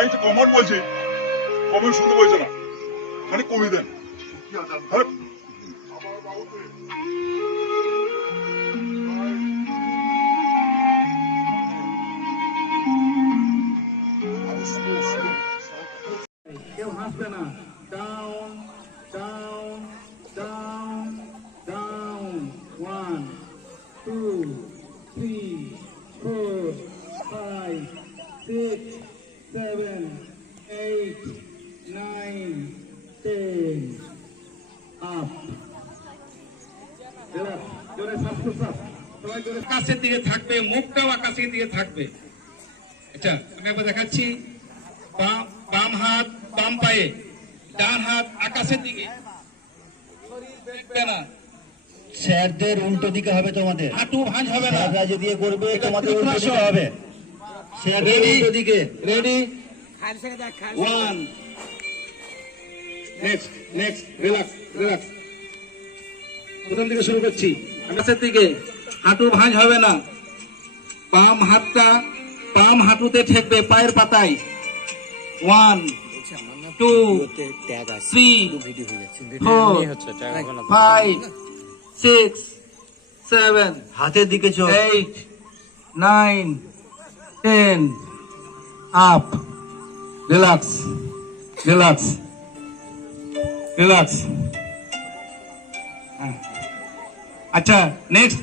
Mind common বলছি, common শুনতে বলছে না, মানে কমিয়ে দেন। কেউ হাসবে না। Down down down down 1 2 3 4 5 6 7 8 9 10 up. জোরে শ্বাস-প্রশ্বাস, সবাই জোরে। আকাশের দিকে থাকবে, মুখটাও আকাশের দিকে থাকবে। আচ্ছা, আমি একবার দেখাচ্ছি। বাম হাত বাম পায়ে, ডান হাত আকাশের দিকে, দেখবে না। স্যারদের উল্টো দিকে হবে তোমাদের, হাঁটু ভাঁজ হবে না। স্যাররা যদি করবে তোমাদের উল্টো দিকে হবে, স্যারদের উল্টো দিকে। Ready 1 next next relax relax. প্রথম থেকে শুরু করছি। আকাশের দিকে, হাঁটু ভাঁজ হবে না। বাম হাতটা বাম হাঁটুতে ঠেকবে, পায়ের পাতায়। 1 2 3 4 5 6 7 হাতের দিকে চোখ। 8 9 10 আপ। Relax relax relax. আচ্ছা নেক্সট।